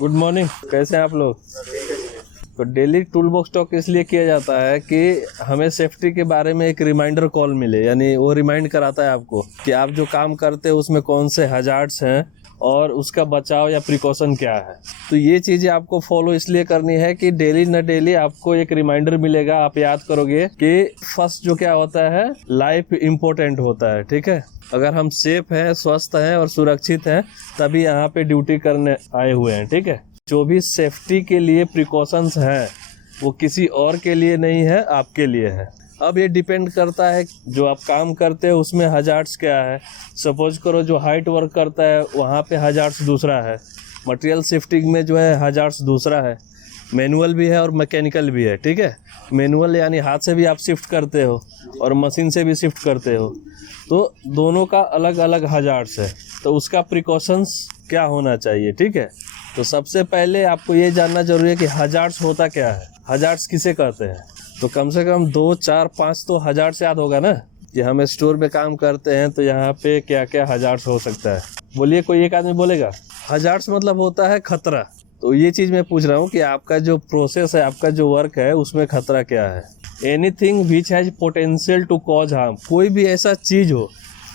Good morning, कैसे हैं आप लोग। तो डेली टूल बॉक्स टॉक इसलिए किया जाता है कि हमें सेफ्टी के बारे में एक रिमाइंडर कॉल मिले, यानी वो रिमाइंड कराता है आपको कि आप जो काम करते हैं उसमें कौन से हजार्ड्स हैं और उसका बचाव या प्रिकॉशन क्या है। तो ये चीज़ें आपको फॉलो इसलिए करनी है कि डेली न डेली आपको एक रिमाइंडर मिलेगा, आप याद करोगे कि फर्स्ट जो क्या होता है, लाइफ इम्पोर्टेंट होता है। ठीक है, अगर हम सेफ हैं, स्वस्थ हैं और सुरक्षित हैं तभी यहाँ पे ड्यूटी करने आए हुए हैं। ठीक है, जो भी सेफ्टी के लिए प्रिकॉशंस हैं वो किसी और के लिए नहीं है, आपके लिए है। अब ये डिपेंड करता है जो आप काम करते हो उसमें हजार्ड्स क्या है। सपोज करो जो हाइट वर्क करता है वहाँ पे हजार्ड्स दूसरा है, मटेरियल शिफ्टिंग में जो है हजार्ड्स दूसरा है, मैनुअल भी है और मैकेनिकल भी है। ठीक है, मैनुअल यानी हाथ से भी आप शिफ्ट करते हो और मशीन से भी शिफ्ट करते हो, तो दोनों का अलग अलग हजार्ड्स है, तो उसका प्रिकॉशंस क्या होना चाहिए। ठीक है, तो सबसे पहले आपको ये जानना जरूरी है कि हजार्ड्स होता क्या है, हजार्ड्स किसे कहते हैं। तो कम से कम 2, 4, 5 तो हजार्ड्स याद होगा ना कि हम स्टोर में काम करते हैं तो यहाँ पे क्या क्या हजार्ड्स हो सकता है। बोलिए, कोई एक आदमी बोलेगा। हजार्ड्स मतलब होता है खतरा। तो ये चीज़ मैं पूछ रहा हूँ कि आपका जो प्रोसेस है, आपका जो वर्क है, उसमें खतरा क्या है। Anything which has potential to cause harm, कोई भी ऐसा चीज़ हो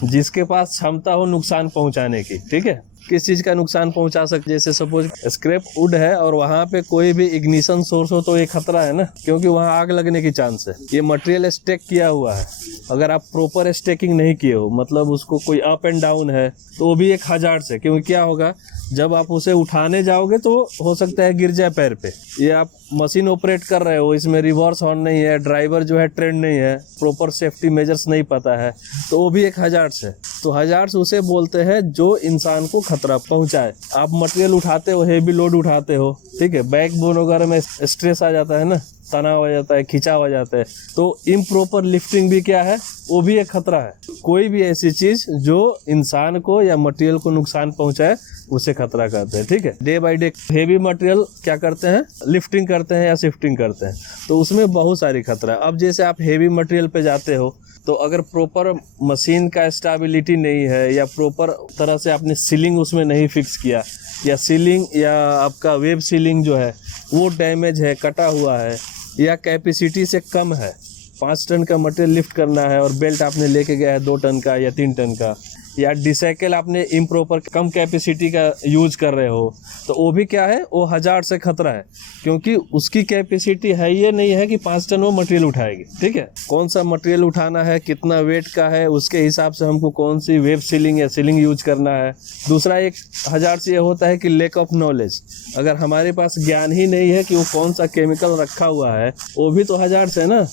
जिसके पास क्षमता हो नुकसान पहुँचाने की। ठीक है, किस चीज़ का नुकसान पहुंचा सकते, जैसे सपोज स्क्रैप वुड है और वहाँ पे कोई भी इग्निशन सोर्स हो तो ये खतरा है ना, क्योंकि वहाँ आग लगने की चांस है। ये मटेरियल स्टेक किया हुआ है, अगर आप प्रॉपर स्टेकिंग नहीं किए हो, मतलब उसको कोई अप एंड डाउन है, तो वो भी एक हजार्ड है। क्योंकि क्या होगा, जब आप उसे उठाने जाओगे तो हो सकता है गिर जाए पैर पे। ये आप मशीन ऑपरेट कर रहे हो, इसमें रिवर्स हॉर्न नहीं है, ड्राइवर जो है ट्रेंड नहीं है, प्रॉपर सेफ्टी मेजर्स नहीं पता है, तो वो भी एक हजार्ड्स है। तो हजार्ड्स उसे बोलते हैं जो इंसान को खतरा पहुंचाए। आप मटेरियल उठाते हो, हेवी लोड उठाते हो, ठीक है, बैकबोन वगैरह में स्ट्रेस आ जाता है ना, तनाव आ जाता है, खिंचाव आ जाता है, तो इम्प्रॉपर लिफ्टिंग भी क्या है, वो भी एक खतरा है। कोई भी ऐसी चीज जो इंसान को या मटेरियल को नुकसान पहुंचाए उसे खतरा कहते हैं। ठीक है, day by day heavy material क्या करते हैं, लिफ्टिंग करते हैं या शिफ्टिंग करते हैं, तो उसमें बहुत सारी खतरा है। अब जैसे आप हेवी मटेरियल पे जाते हो तो अगर प्रॉपर मशीन का स्टेबिलिटी नहीं है या प्रॉपर तरह से आपने सीलिंग उसमें नहीं फिक्स किया, या सीलिंग या आपका वेब सीलिंग जो है वो डैमेज है, कटा हुआ है, या कैपेसिटी से कम है, 5 टन का मटेरियल लिफ्ट करना है और बेल्ट आपने लेके गया है 2 टन का या 3 टन का, या डिसाइकिल आपने इम्प्रॉपर कम कैपेसिटी का यूज कर रहे हो, तो वो भी क्या है, वो हजार्ड से खतरा है, क्योंकि उसकी कैपेसिटी है ये नहीं है कि 5 टन वो मटेरियल उठाएगी। ठीक है, कौन सा मटेरियल उठाना है, कितना वेट का है, उसके हिसाब से हमको कौन सी वेब सीलिंग या सीलिंग यूज करना है। दूसरा एक हजार्ड से ये होता है कि लैक ऑफ नॉलेज, अगर हमारे पास ज्ञान ही नहीं है कि वो कौन सा केमिकल रखा हुआ है, वो भी तो हजार्ड है ना।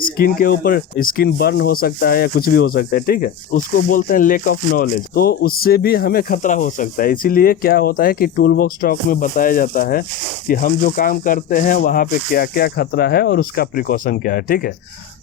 स्किन के ऊपर स्किन बर्न हो सकता है या कुछ भी हो सकता है। ठीक है, उसको बोलते हैं लैक ऑफ नॉलेज, तो उससे भी हमें खतरा हो सकता है। इसीलिए क्या होता है कि टूल बॉक्स टॉक में बताया जाता है कि हम जो काम करते हैं वहाँ पे क्या क्या खतरा है और उसका प्रिकॉशन क्या है। ठीक है,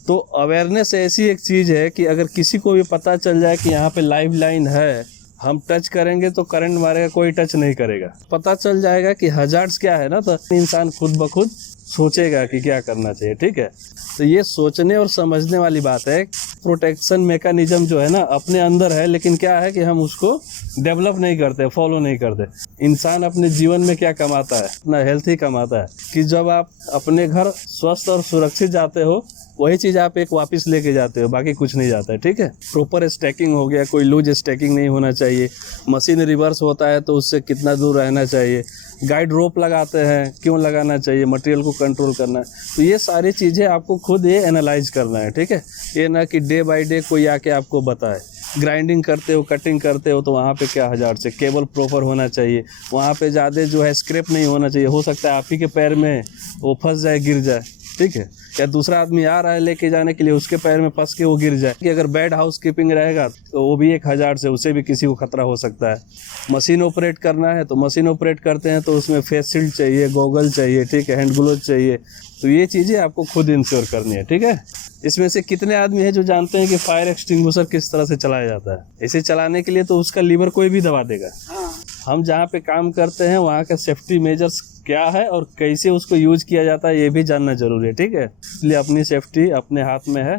तो अवेयरनेस ऐसी एक चीज़ है कि अगर किसी को भी पता चल जाए कि यहाँ पे लाइफ लाइन है, हम टच करेंगे तो करंट मारेगा, कोई टच नहीं करेगा। पता चल जाएगा कि हजार्ड्स क्या है ना, तो इंसान खुद ब खुद सोचेगा कि क्या करना चाहिए। ठीक है, तो ये सोचने और समझने वाली बात है। प्रोटेक्शन मैकेनिज्म जो है ना अपने अंदर है, लेकिन क्या है कि हम उसको डेवलप नहीं करते, फॉलो नहीं करते। इंसान अपने जीवन में क्या कमाता है, अपना हेल्थ ही कमाता है, कि जब आप अपने घर स्वस्थ और सुरक्षित जाते हो वही चीज़ आप एक वापस लेके जाते हो, बाकी कुछ नहीं जाता है। ठीक है, प्रॉपर स्टैकिंग हो गया, कोई लूज स्टैकिंग नहीं होना चाहिए, मशीन रिवर्स होता है तो उससे कितना दूर रहना चाहिए, गाइड रोप लगाते हैं क्यों लगाना चाहिए, मटेरियल को कंट्रोल करना है। तो ये सारी चीज़ें आपको खुद ये एनालाइज करना है। ठीक है, ये ना कि डे बाय डे कोई आके आपको बताए। ग्राइंडिंग करते हो, कटिंग करते हो, तो वहाँ पे क्या हजार्ड से, केबल प्रॉपर होना चाहिए, वहाँ पे ज़्यादा जो है स्क्रैप नहीं होना चाहिए। हो सकता है आप ही के पैर में वो फंस जाए, गिर जाए। ठीक है, या दूसरा आदमी आ रहा है लेके जाने के लिए, उसके पैर में फंस के वो गिर जाए। कि अगर बैड हाउस कीपिंग रहेगा तो वो भी एक हजार्ड से, उसे भी किसी को खतरा हो सकता है। मशीन ऑपरेट करना है तो मशीन ऑपरेट करते हैं तो उसमें फेस शील्ड चाहिए, गॉगल चाहिए, ठीक है, हैंड ग्लोव चाहिए। तो ये चीज़ें आपको खुद इंश्योर करनी है। ठीक है, इसमें से कितने आदमी हैं जो जानते हैं कि फायर एक्सटिंग्विशर किस तरह से चलाया जाता है। इसे चलाने के लिए तो उसका लीवर कोई भी दबा देगा। हम जहाँ पे काम करते हैं वहाँ का सेफ्टी मेजर्स क्या है और कैसे उसको यूज किया जाता है ये भी जानना जरूरी है। ठीक है, इसलिए अपनी सेफ्टी अपने हाथ में है।